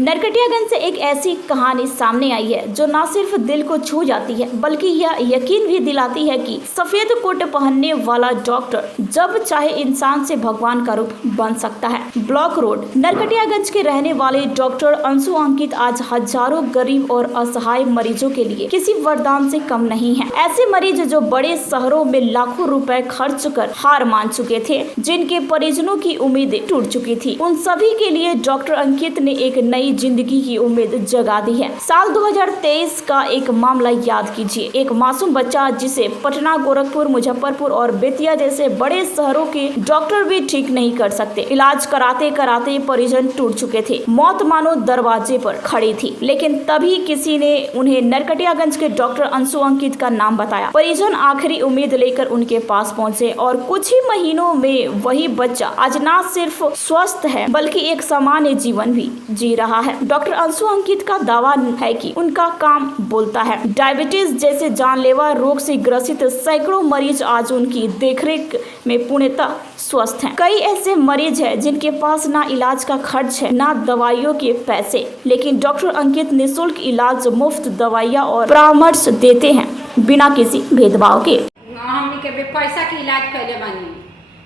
नरकटियागंज से एक ऐसी कहानी सामने आई है जो न सिर्फ दिल को छू जाती है बल्कि यह यकीन भी दिलाती है कि सफेद कोट पहनने वाला डॉक्टर जब चाहे इंसान से भगवान का रूप बन सकता है। ब्लॉक रोड नरकटियागंज के रहने वाले डॉक्टर अंशु अंकित आज हजारों गरीब और असहाय मरीजों के लिए किसी वरदान से कम नहीं है। ऐसे मरीज जो बड़े शहरों में लाखों रुपए खर्च कर हार मान चुके थे, जिनके परिजनों की उम्मीदें टूट चुकी थी, उन सभी के लिए डॉक्टर अंकित ने एक नई जिंदगी की उम्मीद जगा दी है। साल 2023 का एक मामला याद कीजिए। एक मासूम बच्चा जिसे पटना, गोरखपुर, मुजफ्फरपुर और बेतिया जैसे बड़े शहरों के डॉक्टर भी ठीक नहीं कर सकते। इलाज कराते कराते परिजन टूट चुके थे, मौत मानो दरवाजे पर खड़ी थी। लेकिन तभी किसी ने उन्हें नरकटियागंज के डॉक्टर अंशु अंकित का नाम बताया। परिजन आखिरी उम्मीद लेकर उनके पास पहुंचे और कुछ ही महीनों में वही बच्चा आज न सिर्फ स्वस्थ है बल्कि एक सामान्य जीवन भी जी रहा है। डॉक्टर अंशु अंकित का दावा है कि उनका काम बोलता है। डायबिटीज जैसे जानलेवा रोग से ग्रसित सैकड़ों मरीज आज उनकी देखरेख में पूर्णतः स्वस्थ हैं। कई ऐसे मरीज हैं जिनके पास ना इलाज का खर्च है, ना दवाइयों के पैसे, लेकिन डॉक्टर अंकित निःशुल्क इलाज, मुफ्त दवाइयाँ और परामर्श देते हैं बिना किसी भेदभाव के। हमनी के पैसा के इलाज कैले बानी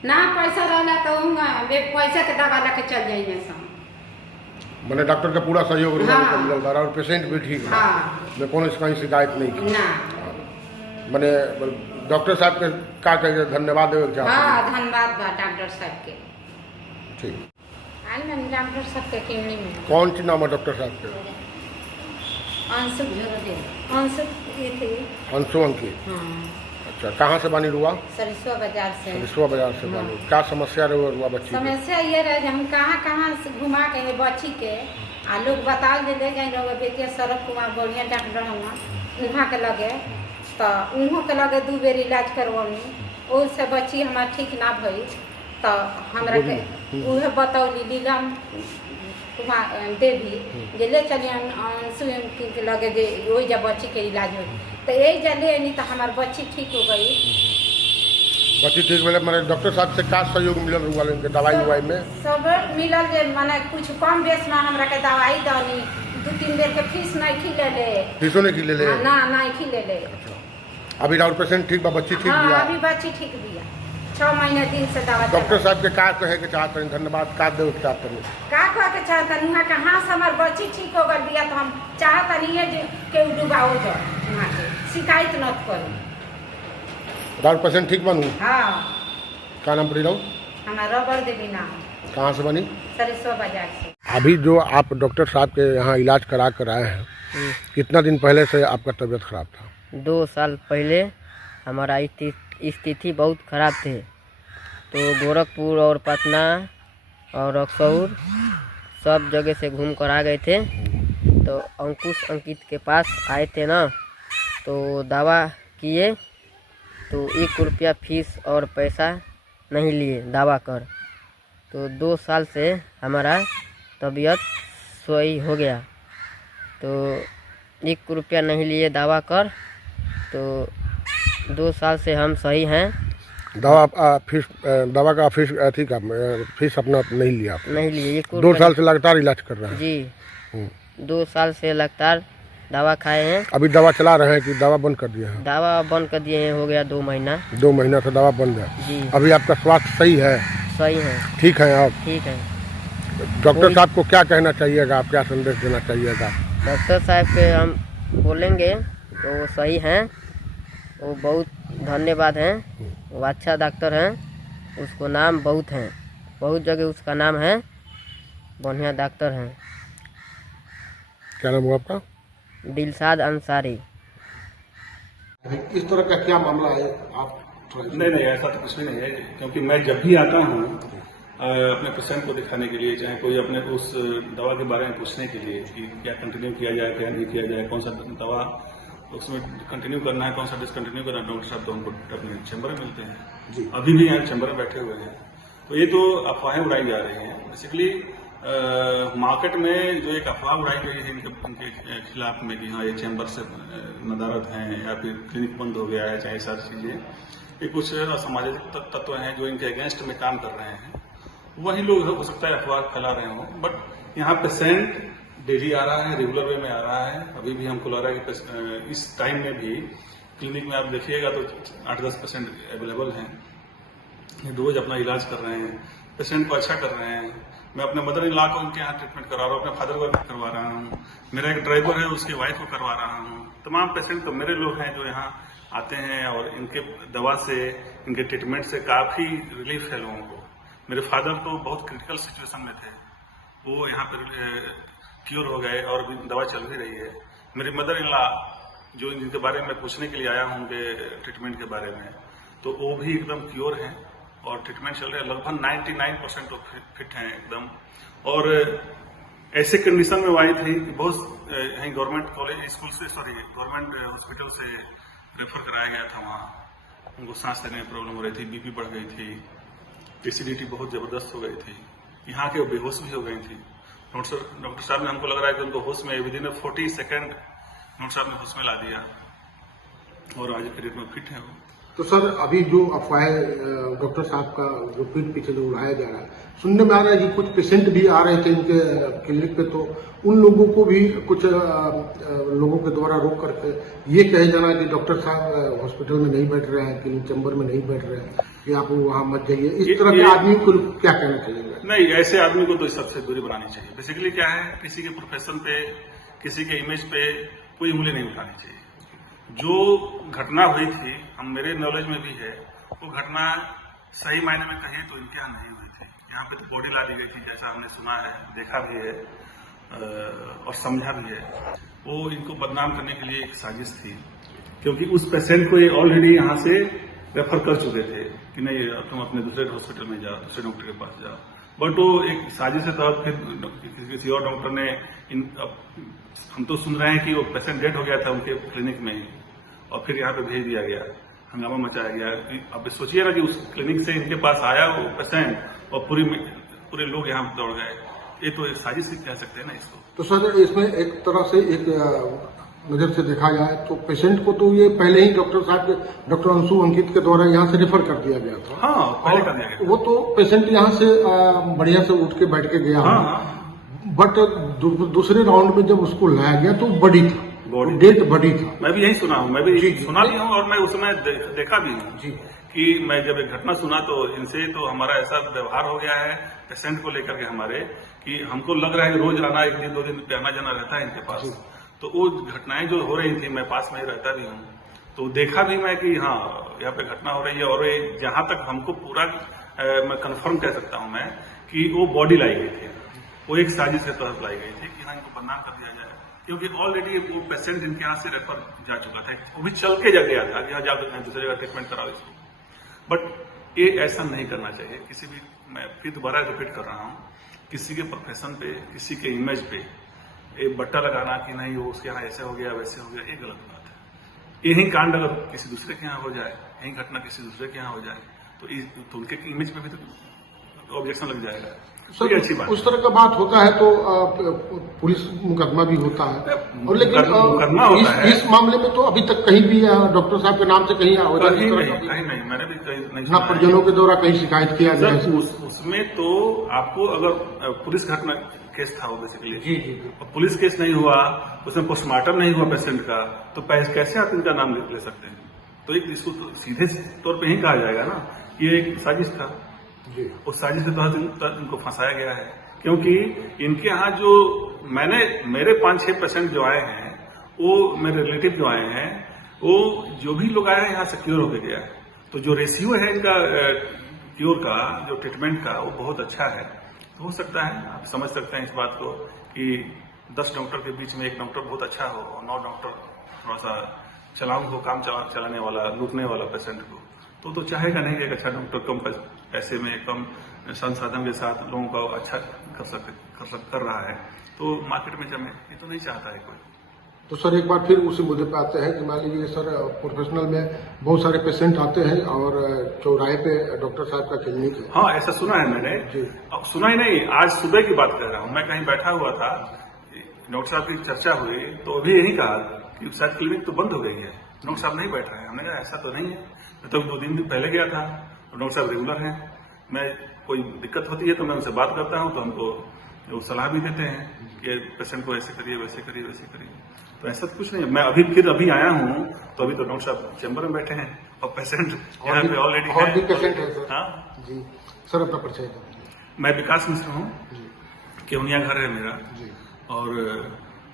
ना, पैसा रहला तो पैसा के दवा लेके चल जाइए सब। मैंने डॉक्टर का पूरा सहयोग मिल रहा और पेशेंट भी ठीक है। मैं कौन कहीं शिकायत नहीं की ना। मैंने डॉक्टर साहब के का कहे धन्यवाद देवे के धन्यवाद बा डॉक्टर साहब के। ठीक आइल मैंने डॉक्टर साहब के केमनी में। कौन सी नाम है डॉक्टर साहब के? अंशु झोरदे, अंशु ये थे अंशु अंकित। अच्छा, कहाँ से बानी रुआ? सरिसवा बाजार से। सरिसवा बाजार से बानी। क्या समस्या रहे रुआ बच्ची? समस्या ये रहे हम कहाँ से घुमा के बच्ची के आ लोग बता दे जाए लोग बेटिया सड़क कुमार बढ़िया डॉक्टर हम वहाँ के लगे तो उन्हों के लगे 2 बेर इलाज करवानी, उससे बच्ची हमार ठीक ना भई तो हमरा के उहे बतौली लीलाम कुमार देवी जे ले चलिए अंशु के लगे जे वही जब बच्ची के इलाज हो तो यही जले नहीं तो हमार बच्ची ठीक हो गई। बच्ची ठीक मिले मैंने डॉक्टर साहब से का सहयोग मिलल हुआ इनके दवाई उवाई में? सब मिलल जे माने कुछ कम बेस में हमरा के दवाई दनी, 2-3 बेर के फीस नहीं खिले ले। फीसो नहीं खिले ले? ना नहीं खिले ले। अभी और पेशेंट ठीक बा, बच्ची ठीक बिया? अभी बच्ची ठीक बिया, 6 महीने दिन से दवा। डॉक्टर साहब के का कहे के चाहते हैं? धन्यवाद का देवे के चाहते हैं? का कहे के चाहते हैं वहाँ के हाँ से हमार बच्ची ठीक हो गई बिया तो हम चाहते नहीं है जे के डुबाओ जाओ वहाँ के शिकायत न करो। और पेशेंट ठीक बनू? हाँ। क्या नाम पड़ी रहो? हमारा रबड़ देवी नाम। कहाँ से बनी? सरिसवा बाजार से। अभी जो आप डॉक्टर साहब के यहाँ इलाज करा कर आए हैं, कितना दिन पहले से आपका तबीयत खराब था? 2 साल पहले हमारा स्थिति बहुत खराब थे, तो गोरखपुर और पटना और अक्सौर सब जगह से घूम कर आ गए थे। तो अंकुश अंकित के पास आए थे ना, तो दवा किए तो 1 रुपया फीस और पैसा नहीं लिए दवा कर। तो 2 साल से हमारा तबीयत सही हो गया, तो 1 रुपया नहीं लिए दवा कर, तो 2 साल से हम सही हैं। दवा दवा का फीस ठीक है, फीस अपना नहीं लिया? नहीं लिए। 2 साल से लगातार इलाज कर रहे हैं? जी, 2 साल से लगातार दवा खाए हैं। अभी दवा चला रहे हैं कि दवा बंद कर दिए हैं? दवा बंद कर दिए हैं, हो गया 2 महीना। 2 महीना से दवा बंद है जी। अभी आपका स्वास्थ्य सही है? सही है, ठीक है आप? ठीक है। डॉक्टर साहब को क्या कहना चाहिएगा आप, क्या संदेश देना चाहिएगा? डॉक्टर साहब के हम बोलेंगे तो वो सही हैं, वो बहुत धन्यवाद हैं, वो अच्छा डॉक्टर हैं, उसको नाम बहुत हैं, बहुत जगह उसका नाम है, बढ़िया डॉक्टर हैं। क्या नाम हुआ आपका? दिलशाद अंसारी। इस तरह का क्या मामला है आप? नहीं ऐसा तो कुछ भी नहीं है, क्योंकि मैं जब भी आता हूँ अपने पेशेंट को दिखाने के लिए, चाहे कोई अपने उस दवा के बारे में पूछने के लिए कि क्या कंटिन्यू किया जाए क्या नहीं किया जाए, कौन सा दवा उसमें कंटिन्यू करना है, कौन सा डिसकंटिन्यू करना है, डॉक्टर साहब तो हमको अपने चैम्बर में मिलते हैं। अभी भी यहाँ चैम्बर में बैठे हुए हैं। तो ये तो अफवाहें उड़ाई जा रही हैं। बेसिकली मार्केट में जो एक अफवाह उड़ाई गई है इनके खिलाफ में कि हाँ ये चैम्बर से नदारद हैं या फिर क्लिनिक बंद हो गया है, चाहे सारी चीजें, ये कुछ असामाजिक तत्व हैं जो इनके अगेंस्ट में काम कर रहे हैं, वही लोग हो सकता है अफवाह फैला रहे हों। बट यहाँ पेशेंट डेली आ रहा है, रेगुलर वे में आ रहा है। अभी भी हमको लग रहा है कि इस टाइम में भी क्लिनिक में आप देखिएगा तो 8-10% अवेलेबल हैं। ये रोज अपना इलाज कर रहे हैं, पेशेंट को अच्छा कर रहे हैं। मैं अपने मदर इन लॉ को उनके यहाँ ट्रीटमेंट करवा रहा हूँ, अपने फादर को भी करवा रहा हूँ, मेरा एक ड्राइवर है उसकी वाइफ को करवा रहा हूँ। तमाम पेशेंट तो मेरे लोग हैं जो यहाँ आते हैं और इनके दवा से, इनके ट्रीटमेंट से काफी रिलीफ है लोगों को। मेरे फादर तो बहुत क्रिटिकल सिचुएशन में थे, वो यहाँ पर क्योर हो गए और अभी दवा चल भी रही है। मेरी मदर इन लॉ जो जिनके बारे में पूछने के लिए आया हूँ उनके ट्रीटमेंट के बारे में, तो वो भी एकदम क्योर हैं और ट्रीटमेंट चल रहा है। लगभग 99% तो फिट हैं एकदम। और ऐसे कंडीशन में वो आई थी कि बहुत यहीं गवर्नमेंट कॉलेज स्कूल से गवर्नमेंट हॉस्पिटल से रेफर कराया गया था। वहाँ उनको सांस लेने में प्रॉब्लम हो रही थी, बीपी बढ़ गई थी, एसिडिटी बहुत जबरदस्त हो गई थी, यहाँ के बेहोश भी हो गई थी। डॉक्टर साहब ने, हमको लग रहा है कि उनको होश में विदिन 40 सेकेंड डॉक्टर साहब ने होश में ला दिया और आज के डेट में फिट है वो। तो सर अभी जो अफवाह डॉक्टर साहब का जो पीठ पीछे जो उड़ाया जा रहा है, सुनने में आ रहा है कि कुछ पेशेंट भी आ रहे थे इनके क्लिनिक पे, तो उन लोगों को भी कुछ लोगों के द्वारा रोक करके ये कहे जाना कि डॉक्टर साहब हॉस्पिटल में नहीं बैठ रहे हैं, क्लिनिक चैम्बर में नहीं बैठ रहे हैं, कि आप वहाँ मत जाइए। इस तरह के आदमी को क्या कहना चाहिए? नहीं, ऐसे आदमी को तो इस सबसे दूरी बनानी चाहिए। बेसिकली क्या है, किसी के प्रोफेशन पे, किसी के इमेज पे कोई उंगली नहीं उठानी चाहिए। जो घटना हुई थी, हम मेरे नॉलेज में भी है, वो घटना सही मायने में कहिए तो इनके यहाँ नहीं हुई थी। यहाँ पे तो बॉडी ला दी गई थी, जैसा हमने सुना है, देखा भी है और समझा भी है। वो इनको बदनाम करने के लिए एक साजिश थी, क्योंकि उस पेशेंट को ये ऑलरेडी यहाँ से रेफर कर चुके थे कि नहीं तुम अपने दूसरे हॉस्पिटल में जाओ, दूसरे डॉक्टर के पास जाओ। बट वो एक साजिश के तहत फिर किसी और डॉक्टर ने हम तो सुन रहे हैं कि वो पेशेंट डेड हो गया था उनके क्लिनिक में ही, और फिर यहाँ पे भेज दिया गया, हंगामा मचाया गया। अब सोचिए ना कि उस क्लिनिक से इनके पास आया वो पेशेंट और पूरे लोग यहाँ दौड़ गए। ये तो एक साजिश ही कह सकते हैं ना इसको। तो सर इसमें एक तरह से एक नजर से देखा जाए तो पेशेंट को तो ये पहले ही डॉक्टर साहब के, डॉक्टर अंशु अंकित के द्वारा यहाँ से रेफर कर दिया गया था। हाँ, पहले कर दिया गया। वो तो पेशेंट यहाँ से बढ़िया से उठ के बैठ के गया। हाँ। बट दूसरे राउंड में जब उसको लाया गया तो बड़ी था, डेट बड़ी था। मैं भी यही सुना हूँ, मैं भी सुना भी हूँ और मैं उस समय देखा भी हूँ जी, कि मैं जब एक घटना सुना तो इनसे तो हमारा ऐसा व्यवहार हो गया है पेशेंट को लेकर के हमारे, कि हमको लग रहा है कि रोज आना, 1 दिन 2 दिन पे आना जाना रहता है इनके पास। तो वो घटनाएं जो हो रही थी, मैं पास में ही रहता भी हूँ, तो देखा भी मैं कि हाँ यहाँ पे घटना हो रही है। और जहां तक हमको पूरा मैं कंफर्म कह सकता हूँ मैं कि वो बॉडी लाई गई थी, वो एक साजिश के तहत लाई गई थी कि हाँ इनको बदनाम कर दिया जाए, क्योंकि ऑलरेडी वो पेशेंट इनके यहाँ से रेफर जा चुका था, वो भी चल के जा गया था कि यहाँ जाकर दूसरी जगह ट्रीटमेंट कराओ इसको। बट ये ऐसा नहीं करना चाहिए किसी भी, मैं फिर दोबारा रिपीट कर रहा हूँ, किसी के प्रोफेशन पे, किसी के इमेज पे ये बट्टा लगाना कि नहीं वो उसके यहाँ ऐसे हो गया वैसे हो गया, ये गलत बात है। यही कांड अगर किसी दूसरे के यहाँ हो जाए, यही घटना किसी दूसरे के यहाँ हो जाए तो उनके इमेज पे भी तो ऑब्जेक्शन लग जाएगा। सर, अच्छी बात, उस तरह का बात होता है तो पुलिस मुकदमा भी होता है, और लेकिन इस मामले में तो अभी तक कहीं भी डॉक्टर साहब के नाम से कहीं नहीं, मैंने भी नहीं ना परिजनों के द्वारा कहीं शिकायत किया जाए। उसमें तो आपको अगर पुलिस घटना केस था वो बेसिकली जी, और पुलिस केस नहीं हुआ, उसमें पोस्टमार्टम नहीं हुआ पेशेंट का, तो कैसे आप इनका नाम ले सकते हैं? तो एक इसको तो सीधे तौर पे ही कहा जाएगा ना, ये एक साजिश था। उस साजिश के तहत इनको फंसाया गया है, क्योंकि इनके यहाँ जो मेरे 5-6 पेशेंट जो आए हैं, वो मेरे रिलेटिव जो आए हैं, वो जो भी लोग आए हैं यहाँ से क्योर होकर गया है। तो जो रेशियो है इनका क्योर का, जो ट्रीटमेंट का, वो बहुत अच्छा है। तो हो सकता है आप समझ सकते हैं इस बात को कि 10 डॉक्टर के बीच में एक डॉक्टर बहुत अच्छा हो और 9 डॉक्टर थोड़ा सा चलाऊ हो, काम चलाने वाला, लूटने वाला पेशेंट को, तो चाहेगा नहीं कि एक अच्छा डॉक्टर कम पैसे में, कम संसाधन के साथ लोगों का अच्छा कर रहा है, तो मार्केट में जमे, ये तो नहीं चाहता है कोई। तो सर एक बार फिर उसी मुद्दे पे आते हैं कि मान लीजिए सर प्रोफेशनल में बहुत सारे पेशेंट आते हैं और चौराहे पे डॉक्टर साहब का क्लिनिक है। हाँ, ऐसा सुना है मैंने। अब सुना ही नहीं, आज सुबह की बात कर रहा हूँ। मैं कहीं बैठा हुआ था, डॉक्टर साहब की चर्चा हुई, तो अभी यही कहा कि शायद क्लिनिक तो बंद हो गई है, डॉक्टर साहब नहीं बैठ रहे हैं। हमने कहा ऐसा तो नहीं है, तो 2 दिन पहले गया था, डॉक्टर साहब रेगुलर हैं। मैं कोई दिक्कत होती है तो मैं उनसे बात करता हूँ, तो हमको वो सलाह भी देते हैं कि पेशेंट को ऐसे करिए वैसे करिए वैसे करिए। तो ऐसा तो कुछ नहीं है। मैं अभी आया हूँ, तो अभी तो डॉक्टर साहब चैम्बर में बैठे हैं और पेशेंट यहाँ पे ऑलरेडी और भी पेशेंट है सर? हाँ जी सर, अपना परिचय दें। मैं विकास मिश्र हूँ, केवनिया घर है मेरा, जी और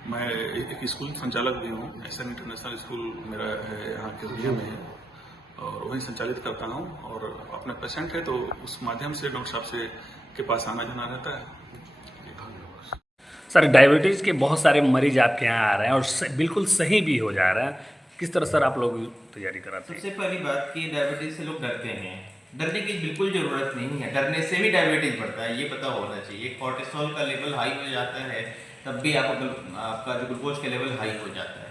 मैं एक स्कूल संचालक भी हूँ। एसएन इंटरनेशनल स्कूल मेरा है यहाँ केवनिया में है, और वही संचालित करता हूँ। और अपने पेशेंट है तो उस माध्यम से डॉक्टर साहब से के पास आना जाना रहता है। सर, डायबिटीज़ के बहुत सारे मरीज आपके यहाँ आ रहे हैं और बिल्कुल सही भी हो जा रहा है। किस तरह सर आप लोग तैयारी कराते हैं? सबसे पहली बात कि डायबिटीज से लोग डरते हैं। डरने की बिल्कुल ज़रूरत नहीं है। डरने से भी डायबिटीज़ बढ़ता है, ये पता होना चाहिए। कोर्टिसोल का लेवल हाई हो जाता है, तब भी आपका जो ग्लूकोज का लेवल हाई हो जाता है।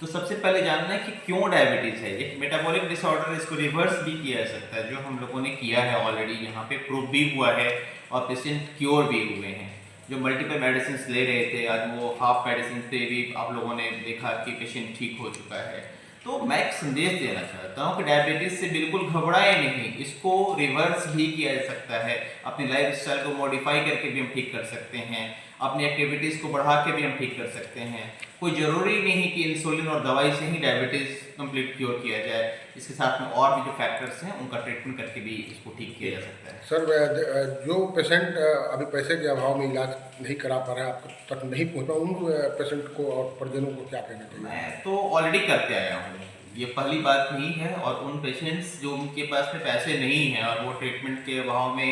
तो सबसे पहले जानना है कि क्यों डायबिटीज़ है। ये मेटाबॉलिक डिसऑर्डर, इसको रिवर्स भी किया जा सकता है, जो हम लोगों ने किया है ऑलरेडी, यहाँ पे प्रूव भी हुआ है और पेशेंट क्योर भी हुए हैं। जो मल्टीपल मेडिसिन ले रहे थे, आज वो हाफ मेडिसिन से भी आप लोगों ने देखा कि पेशेंट ठीक हो चुका है। तो मैं एक संदेश देना चाहता हूँ कि डायबिटीज़ से बिल्कुल घबराए नहीं, इसको रिवर्स भी किया जा सकता है। अपनी लाइफस्टाइल को मॉडिफाई करके भी हम ठीक कर सकते हैं, अपनी एक्टिविटीज़ को बढ़ा के भी हम ठीक कर सकते हैं। कोई ज़रूरी नहीं कि इंसुलिन और दवाई से ही डायबिटीज़ कंप्लीट क्योर किया जाए। इसके साथ में और भी जो फैक्टर्स हैं उनका ट्रीटमेंट करके भी इसको ठीक किया जा सकता है। सर, जो पेशेंट अभी पैसे के अभाव में इलाज नहीं करा पा रहे हैं, आप तक नहीं पहुँच पाए, उन पेशेंट को और परिजनों को क्या कहना चाहिए? मैं तो ऑलरेडी करते आया हूँ, ये पहली बात नहीं है। और उन पेशेंट्स जो उनके पास में पैसे नहीं हैं और वो ट्रीटमेंट के अभाव में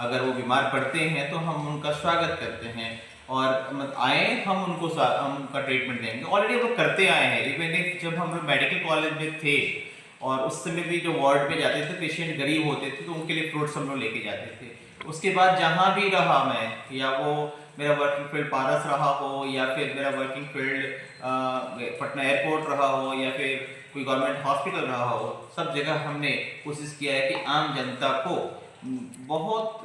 अगर वो बीमार पड़ते हैं, तो हम उनका स्वागत करते हैं और आए, हम उनका ट्रीटमेंट देंगे। ऑलरेडी वो करते आए हैं। इवन जब हम लोग मेडिकल कॉलेज में थे और उस समय भी जो वार्ड में जाते थे, पेशेंट गरीब होते थे, तो उनके लिए फ्रूट्स हम लोग लेके जाते थे। उसके बाद जहाँ भी रहा मैं, या वो मेरा वर्किंग फील्ड पारस रहा हो, या फिर मेरा वर्किंग फील्ड पटना एयरपोर्ट रहा हो, या फिर कोई गवर्नमेंट हॉस्पिटल रहा हो, सब जगह हमने कोशिश किया है कि आम जनता को बहुत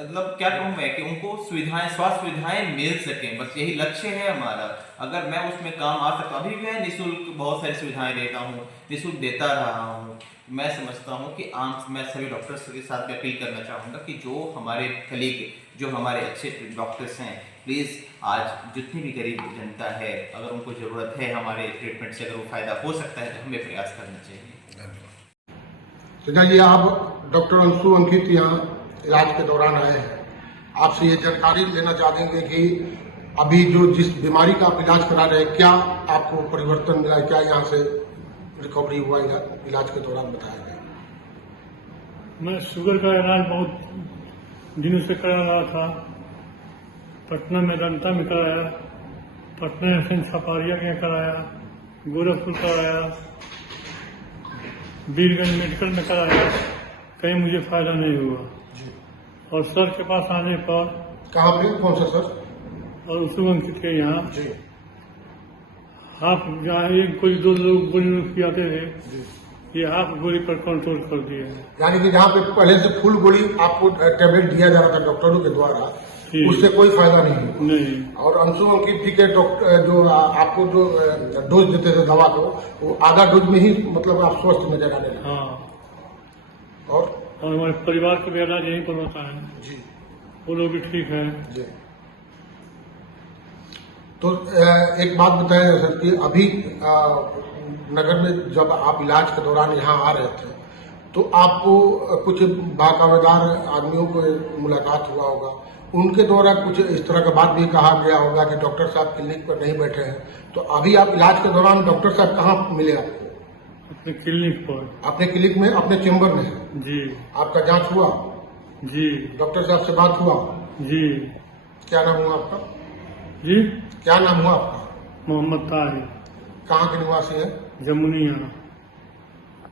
क्या कहूँ मैं, कि उनको सुविधाएं, स्वास्थ्य सुविधाएं मिल सकें। बस यही लक्ष्य है हमारा। अगर मैं उसमें काम आ सकता, अभी मैं निःशुल्क बहुत सारी सुविधाएं देता हूँ, निःशुल्क देता रहा हूँ। मैं समझता हूँ कि मैं सभी डॉक्टर्स के साथ भी अपील करना चाहूँगा कि जो हमारे कलीग, जो हमारे अच्छे डॉक्टर्स हैं, प्लीज़ आज जितनी भी गरीब जनता है, अगर उनको ज़रूरत है हमारे ट्रीटमेंट से, अगर वो फ़ायदा हो सकता है, तो हमें प्रयास करना चाहिए। तो ये आप डॉक्टर अंशु अंकित यहाँ इलाज के दौरान आए हैं, आपसे ये जानकारी लेना चाहेंगे कि अभी जो जिस बीमारी का आप इलाज करा रहे हैं, क्या आपको परिवर्तन मिला, क्या यहाँ से रिकवरी हुआ इलाज के दौरान, बताया जाए। मैं शुगर का इलाज बहुत दिनों से करा रहा था। पटना मेदांता में कराया, पटना एसएन छपारिया में कराया, गोरखपुर कराया, बीरगंज मेडिकल में कराया, कहीं मुझे फायदा नहीं हुआ। और सर के पास आने पर, कहाँ पे, कौन सा सर? और उस अंकित के यहाँ हाफ, जहाँ एक कोई दो लोग गोली पियाते थे, ये हाफ गोली पर कंट्रोल कर दिया है। यानी कि जहाँ पे पहले से फुल गोली आपको टैबलेट दिया जा रहा था डॉक्टरों के द्वारा, उससे कोई फायदा नहीं हुआ। नहीं। और अंशु अंकित जी के डॉक्टर जो आपको जो डोज देते थे दवा को, वो आधा डोज में ही मतलब आप स्वस्थ नजर आने लगे। हाँ। और हमारे परिवार का भी इलाज यहीं पर होता है जी, वो लोग भी ठीक है जी। तो एक बात बताएं सर कि अभी नगर में जब आप इलाज के दौरान यहाँ आ रहे थे, तो आपको कुछ बाकावेदार आदमियों को मुलाकात हुआ होगा, उनके द्वारा कुछ इस तरह का बात भी कहा गया होगा कि डॉक्टर साहब क्लिनिक पर नहीं बैठे हैं। तो अभी आप इलाज के दौरान डॉक्टर साहब कहाँ मिले आपको? अपने क्लिनिक पर। अपने क्लिनिक में, अपने चेम्बर में? जी। आपका जांच हुआ? जी। डॉक्टर साहब से बात हुआ? जी। क्या नाम हुआ आपका? जी। क्या नाम हुआ आपका? मोहम्मद ताहिर। कहाँ के निवासी है? जमुनिया।